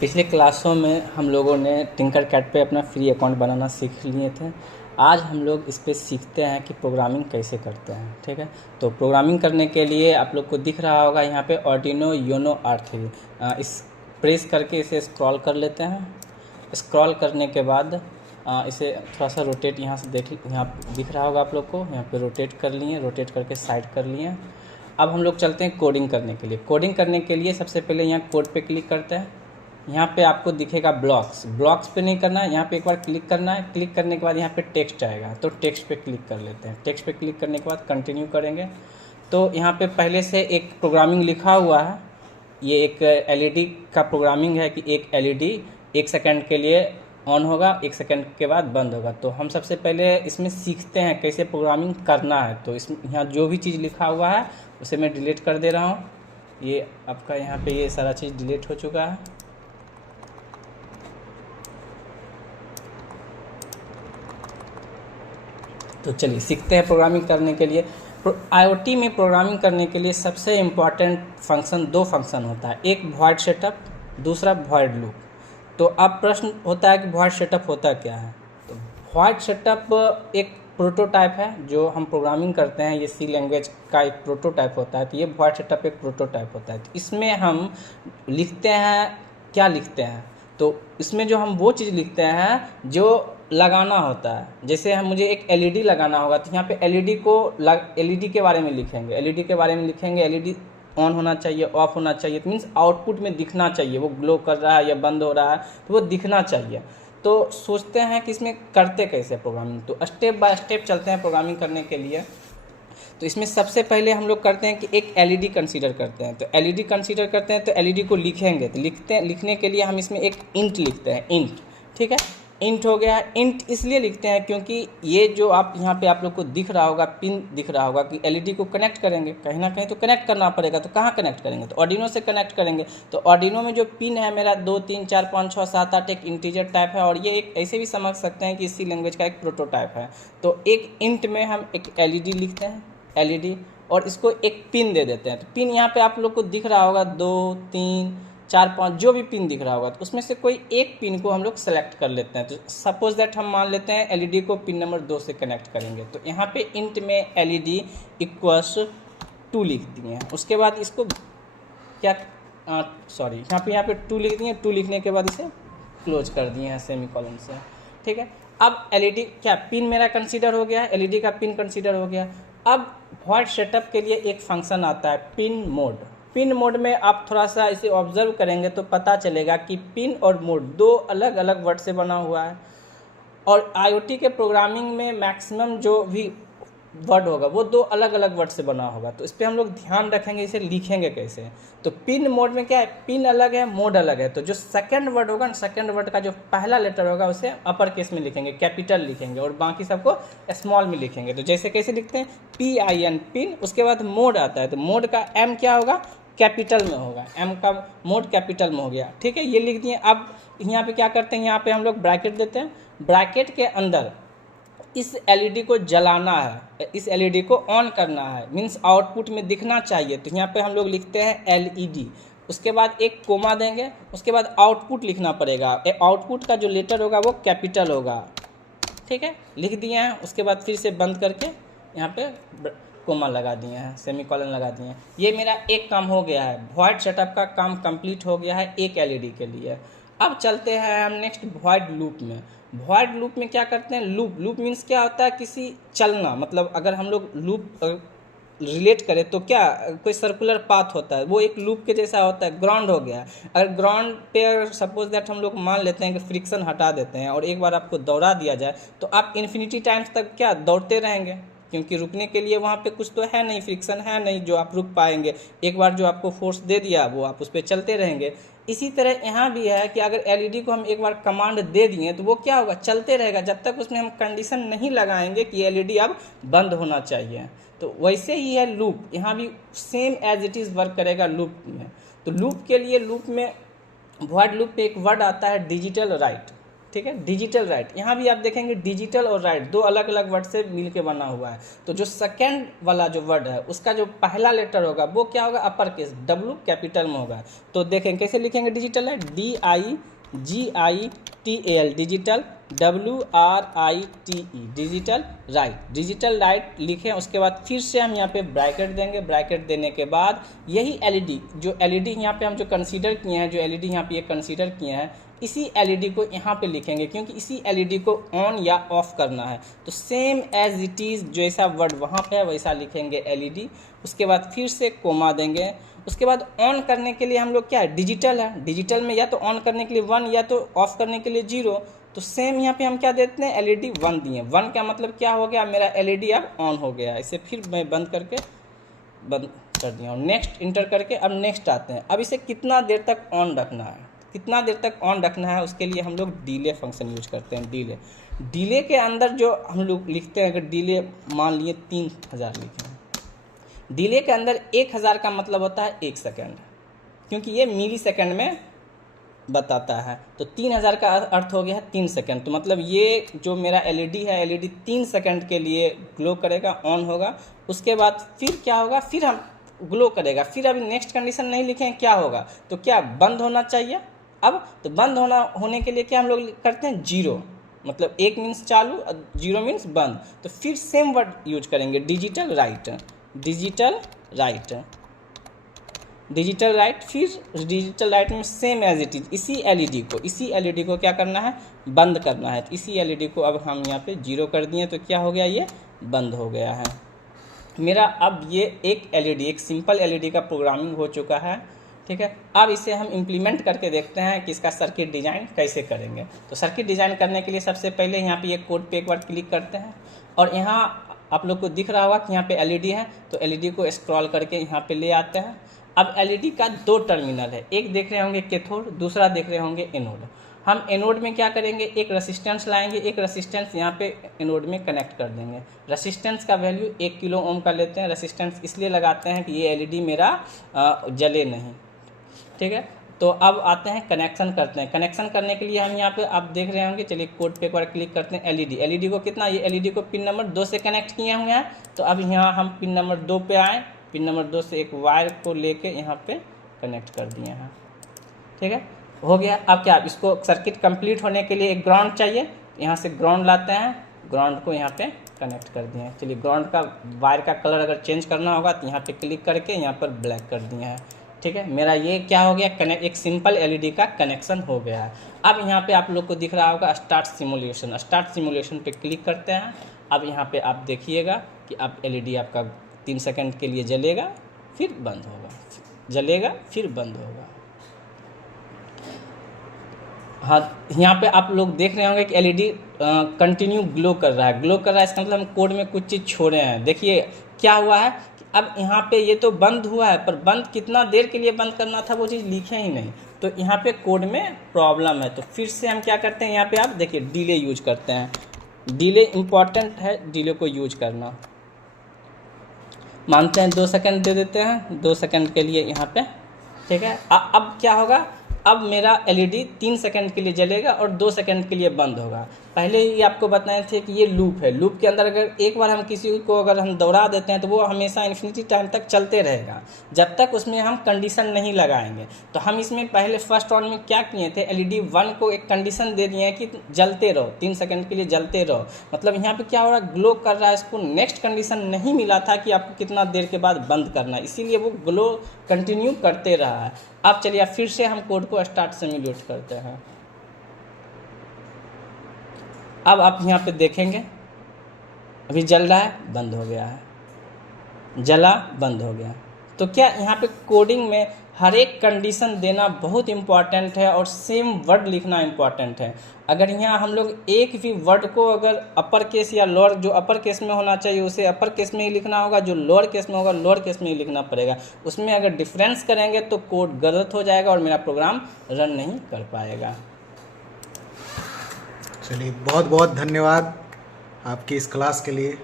पिछले क्लासों में हम लोगों ने टिंकरकैड पे अपना फ्री अकाउंट बनाना सीख लिए थे। आज हम लोग इस पे सीखते हैं कि प्रोग्रामिंग कैसे करते हैं। ठीक है, तो प्रोग्रामिंग करने के लिए आप लोग को दिख रहा होगा यहाँ पे आर्डिनो यूनो R3। इस प्रेस करके इसे स्क्रॉल कर लेते हैं। स्क्रॉल करने के बाद इसे थोड़ा सा रोटेट यहाँ से यहाँ दिख रहा होगा आप लोग को, यहाँ पे रोटेट कर लिए, रोटेट करके साइड कर लिए। अब हम लोग चलते हैं कोडिंग करने के लिए। कोडिंग करने के लिए सबसे पहले यहाँ कोड पे क्लिक करते हैं। यहाँ पे आपको दिखेगा ब्लॉक्स, ब्लॉक्स पे नहीं करना है, यहाँ पे एक बार क्लिक करना है। क्लिक करने के बाद यहाँ पे टेक्स्ट आएगा, तो टेक्स्ट पे क्लिक कर लेते हैं। टेक्स्ट पे क्लिक करने के बाद कंटिन्यू करेंगे। तो यहाँ पे पहले से एक प्रोग्रामिंग लिखा हुआ है। ये एक एलईडी का प्रोग्रामिंग है कि एक एलईडी 1 सेकंड के लिए ऑन होगा, 1 सेकंड के बाद बंद होगा। तो हम सबसे पहले इसमें सीखते हैं कैसे प्रोग्रामिंग करना है। तो इसमें यहाँ जो भी चीज़ लिखा हुआ है उसे मैं डिलीट कर दे रहा हूँ। ये आपका यहाँ पे ये सारा चीज़ डिलीट हो चुका है। तो चलिए सीखते हैं प्रोग्रामिंग करने के लिए। आईओटी में प्रोग्रामिंग करने के लिए सबसे इम्पॉर्टेंट फंक्शन 2 फंक्शन होता है, एक वॉइड सेटअप, दूसरा वॉइड लूप। तो अब प्रश्न होता है कि वॉइड सेटअप होता क्या है। तो वॉइड सेटअप एक प्रोटोटाइप है जो हम प्रोग्रामिंग करते हैं। ये सी लैंग्वेज का एक प्रोटोटाइप होता है। तो ये वॉइड सेटअप एक प्रोटोटाइप होता है। तो इसमें हम लिखते हैं, क्या लिखते हैं, तो इसमें जो हम वो चीज़ लिखते हैं जो लगाना होता है। जैसे हम मुझे एक एलईडी लगाना होगा, तो यहाँ पे एलईडी के बारे में लिखेंगे, एलईडी के बारे में लिखेंगे। एलईडी ऑन होना चाहिए, ऑफ होना चाहिए, तो मीन्स आउटपुट में दिखना चाहिए, वो ग्लो कर रहा है या बंद हो रहा है तो वो दिखना चाहिए। तो सोचते हैं कि इसमें करते कैसे प्रोग्रामिंग। तो स्टेप बाय स्टेप चलते हैं प्रोग्रामिंग करने के लिए। तो इसमें सबसे पहले हम लोग करते हैं कि एक एलईडी कंसीडर करते हैं। तो एलईडी कंसीडर करते हैं तो एलईडी को लिखेंगे। तो लिखने के लिए हम इसमें एक इंट लिखते हैं, इंट। ठीक है, इंट हो गया। इंट इसलिए लिखते हैं क्योंकि ये जो आप यहाँ पे आप लोग को दिख रहा होगा, पिन दिख रहा होगा कि एलईडी को कनेक्ट करेंगे, कहीं ना कहीं तो कनेक्ट करना पड़ेगा। तो कहाँ कनेक्ट करेंगे, तो आर्डिनो से कनेक्ट करेंगे। तो आर्डिनो में जो पिन है मेरा 2 3 4 5 6 7 8 एक इंटीजर टाइप है, और ये एक ऐसे भी समझ सकते हैं कि इसी लैंग्वेज का एक प्रोटोटाइप है। तो एक इंट में हम एक एलईडी लिखते हैं, एलईडी, और इसको एक पिन दे देते हैं। तो पिन यहाँ पे आप लोग को दिख रहा होगा 2 3 4 5 जो भी पिन दिख रहा होगा, तो उसमें से कोई एक पिन को हम लोग सेलेक्ट कर लेते हैं। तो सपोज दैट हम मान लेते हैं एलईडी को पिन नंबर 2 से कनेक्ट करेंगे। तो यहाँ पे इंट में एलईडी इक्वल्स 2 लिख दिए हैं। उसके बाद इसको क्या यहाँ पे 2 लिख दिए। 2 लिखने के बाद इसे क्लोज कर दिए हैं सेमीकोलन से। ठीक है, अब एलईडी क्या पिन मेरा कंसीडर हो गया, एलईडी का पिन कंसीडर हो गया। अब वॉइड सेटअप के लिए एक फंक्शन आता है पिन मोड। पिन मोड में आप थोड़ा सा इसे ऑब्जर्व करेंगे तो पता चलेगा कि पिन और मोड 2 अलग अलग वर्ड से बना हुआ है। और आईओटी के प्रोग्रामिंग में मैक्सिमम जो भी वर्ड होगा वो 2 अलग अलग वर्ड से बना होगा। तो इस पर हम लोग ध्यान रखेंगे, इसे लिखेंगे कैसे। तो पिन मोड में क्या है, पिन अलग है, मोड अलग है। तो जो सेकंड वर्ड होगा, सेकंड वर्ड का जो पहला लेटर होगा उसे अपर केस में लिखेंगे, कैपिटल लिखेंगे, और बाकी सबको स्मॉल में लिखेंगे। तो जैसे कैसे लिखते हैं, PIN पिन, उसके बाद मोड आता है। तो मोड का M क्या होगा, कैपिटल में होगा, M का मोड कैपिटल में हो गया। ठीक है, ये लिख दिए। अब यहाँ पे क्या करते हैं, यहाँ पे हम लोग ब्रैकेट देते हैं। ब्रैकेट के अंदर इस एलईडी को जलाना है, इस एलईडी को ऑन करना है, मीन्स आउटपुट में दिखना चाहिए। तो यहाँ पे हम लोग लिखते हैं एलईडी, उसके बाद एक कोमा देंगे, उसके बाद आउटपुट लिखना पड़ेगा। आउटपुट का जो लेटर होगा वो कैपिटल होगा। ठीक है, लिख दिए हैं। उसके बाद फिर से बंद करके यहाँ पे कोमा लगा दिए हैं, सेमीकोलन लगा दिए हैं। ये मेरा एक काम हो गया है, वॉइड सेटअप का काम कंप्लीट हो गया है एक एलईडी के लिए। अब चलते हैं हम नेक्स्ट वॉइड लूप में। वॉइड लूप में क्या करते हैं, लूप मीन्स क्या होता है, किसी चलना, मतलब अगर हम लोग लूप रिलेट करें तो क्या कोई सर्कुलर पाथ होता है, वो एक लूप के जैसा होता है। ग्राउंड हो गया, अगर ग्राउंड पे सपोज दैट हम लोग मान लेते हैं कि फ्रिक्शन हटा देते हैं और एक बार आपको दौड़ा दिया जाए तो आप इन्फिनिटी टाइम्स तक क्या दौड़ते रहेंगे, क्योंकि रुकने के लिए वहाँ पे कुछ तो है नहीं, फ्रिक्शन है नहीं जो आप रुक पाएंगे। एक बार जो आपको फोर्स दे दिया वो आप उस पर चलते रहेंगे। इसी तरह यहाँ भी है कि अगर एलईडी को हम एक बार कमांड दे दिए तो वो क्या होगा, चलते रहेगा जब तक उसमें हम कंडीशन नहीं लगाएंगे कि एलईडी अब बंद होना चाहिए। तो वैसे ही है लूप, यहाँ भी same as it is work करेगा लूप में। तो लूप के लिए, लूप में वॉइड लूप पे एक वर्ड आता है डिजिटल राइट। ठीक है। डिजिटल राइट, यहाँ भी आप देखेंगे डिजिटल और राइट दो अलग अलग वर्ड से मिल के बना हुआ है। तो जो सेकेंड वाला जो वर्ड है उसका जो पहला लेटर होगा वो क्या होगा, अपर केस W कैपिटल में होगा। तो देखें कैसे लिखेंगे digital right, DIGITAL digital, WRITE digital right. Digital right लिखें, उसके बाद फिर से हम यहाँ पे ब्रैकेट देंगे। ब्रैकेट देने के बाद यही LED, जो LED यहाँ पे हम जो कंसीडर किए हैं, जो LED यहाँ पे ये कंसीडर किए हैं, इसी LED को यहाँ पे लिखेंगे क्योंकि इसी LED को ऑन या ऑफ करना है। तो सेम एज इट इज़ जैसा वर्ड वहाँ पे है वैसा लिखेंगे LED। उसके बाद फिर से कोमा देंगे। उसके बाद ऑन करने के लिए हम लोग क्या है, डिजिटल है, डिजिटल में या तो ऑन करने के लिए 1 या तो ऑफ करने के लिए 0। तो सेम यहाँ पे हम क्या देते हैं, LED 1 दिए। 1 का मतलब क्या हो गया, मेरा LED अब ऑन हो गया। इसे फिर मैं बंद करके बंद कर दिया और नेक्स्ट इंटर करके अब नेक्स्ट आते हैं। अब इसे कितना देर तक ऑन रखना है, कितना देर तक ऑन रखना है, उसके लिए हम लोग डिले फंक्शन यूज करते हैं। डिले के अंदर जो हम लोग लिखते हैं, अगर डिले मान लिए 3000 लिखे हैं, डिले के अंदर 1000 का मतलब होता है 1 सेकेंड, क्योंकि ये मिली सेकेंड में बताता है। तो 3000 का अर्थ हो गया 3 सेकेंड। तो मतलब ये जो मेरा LED है, LED 3 सेकेंड के लिए ग्लो करेगा, ऑन होगा। उसके बाद फिर क्या होगा, फिर हम ग्लो करेगा। फिर अभी नेक्स्ट कंडीशन नहीं लिखे हैं, क्या होगा, तो क्या बंद होना चाहिए अब। तो बंद होने के लिए क्या हम लोग करते हैं, 0, मतलब 1 मीन्स चालू, 0 मीन्स बंद। तो फिर सेम वर्ड यूज करेंगे, digital right, digital right, digital right. फिर डिजिटल राइट में सेम एज इट इज इसी LED को क्या करना है, बंद करना है। तो इसी LED को अब हम यहाँ पे 0 कर दिए, तो क्या हो गया, ये बंद हो गया है मेरा। अब ये एक LED, एक सिंपल LED का प्रोग्रामिंग हो चुका है, ठीक है। अब इसे हम इम्प्लीमेंट करके देखते हैं कि इसका सर्किट डिज़ाइन कैसे करेंगे। तो सर्किट डिज़ाइन करने के लिए सबसे पहले यहाँ पे ये कोड पे एक बार क्लिक करते हैं और यहाँ आप लोग को दिख रहा होगा कि यहाँ पे LED है, तो LED को स्क्रॉल करके यहाँ पे ले आते हैं। अब LED का 2 टर्मिनल है, एक देख रहे होंगे कैथोड, दूसरा देख रहे होंगे एनोड। हम एनोड में क्या करेंगे, एक रेसिस्टेंस लाएंगे, एक रेसिस्टेंस यहाँ पे एनोड में कनेक्ट कर देंगे। रेसिस्टेंस का वैल्यू 1 किलो ओम का लेते हैं। रेसिस्टेंस इसलिए लगाते हैं कि ये LED मेरा जले नहीं, ठीक है। तो अब आते हैं कनेक्शन करते हैं। कनेक्शन करने के लिए हम यहाँ पे आप देख रहे होंगे, चलिए कोड पे एक बार क्लिक करते हैं। LED को कितना, ये LED को पिन नंबर 2 से कनेक्ट किए हुए हैं। तो अब यहाँ हम पिन नंबर 2 पे आए, पिन नंबर 2 से एक वायर को लेके यहाँ पे कनेक्ट कर दिए हैं, ठीक है, हो गया। अब क्या, इसको सर्किट कंप्लीट होने के लिए एक ग्राउंड चाहिए, यहाँ से ग्राउंड लाते हैं, ग्राउंड को यहाँ पे कनेक्ट कर दिए हैं। चलिए ग्राउंड का वायर का कलर अगर चेंज करना होगा तो यहाँ पे क्लिक करके यहाँ पर ब्लैक कर दिए हैं, ठीक है। मेरा ये क्या हो गया, एक सिंपल LED का कनेक्शन हो गया है। अब यहाँ पे आप लोग को दिख रहा होगा स्टार्ट सिमुलेशन। स्टार्ट सिमुलेशन पे क्लिक करते हैं। अब यहाँ पे आप देखिएगा कि अब LED आपका 3 सेकंड के लिए जलेगा, फिर बंद होगा, जलेगा फिर बंद होगा। हाँ, यहाँ पे आप लोग देख रहे होंगे कि LED कंटिन्यू ग्लो कर रहा है, ग्लो कर रहा है। इसका मतलब हम कोड में कुछ चीज़ छोड़े हैं। देखिए क्या हुआ है, अब यहाँ पे ये तो बंद हुआ है, पर बंद कितना देर के लिए बंद करना था वो चीज़ लिखे ही नहीं। तो यहाँ पे कोड में प्रॉब्लम है। तो फिर से हम क्या करते हैं, यहाँ पे आप देखिए डिले यूज करते हैं। डिले इम्पॉर्टेंट है, डिले को यूज करना। मानते हैं 2 सेकंड दे देते हैं, 2 सेकंड के लिए यहाँ पे, ठीक है। अब क्या होगा, अब मेरा LED 3 सेकंड के लिए जलेगा और 2 सेकंड के लिए बंद होगा। पहले ही आपको बताए थे कि ये लूप है। लूप के अंदर अगर एक बार हम किसी को अगर हम दौड़ा देते हैं तो वो हमेशा इन्फिनिटी टाइम तक चलते रहेगा, जब तक उसमें हम कंडीशन नहीं लगाएंगे। तो हम इसमें पहले फर्स्ट राउंड में क्या किए थे, LED 1 को एक कंडीशन दे दिए हैं कि जलते रहो, 3 सेकंड के लिए जलते रहो। मतलब यहाँ पे क्या हो रहा है, ग्लो कर रहा है। इसको नेक्स्ट कंडीशन नहीं मिला था कि आपको कितना देर के बाद बंद करना है, इसीलिए वो ग्लो कंटिन्यू करते रहा है। अब चलिए फिर से हम कोड को स्टार्ट सिमुलेट करते हैं। अब आप यहाँ पे देखेंगे अभी जल रहा है, बंद हो गया है, जला, बंद हो गया। तो क्या यहाँ पे कोडिंग में हर एक कंडीशन देना बहुत इम्पॉर्टेंट है और सेम वर्ड लिखना इम्पॉर्टेंट है। अगर यहाँ हम लोग एक भी वर्ड को अगर अपर केस या लोअर, जो अपर केस में होना चाहिए उसे अपर केस में ही लिखना होगा, जो लोअर केस में होगा लोअर केस में ही लिखना पड़ेगा। उसमें अगर डिफरेंस करेंगे तो कोड गलत हो जाएगा और मेरा प्रोग्राम रन नहीं कर पाएगा। चलिए बहुत बहुत धन्यवाद आपकी इस क्लास के लिए।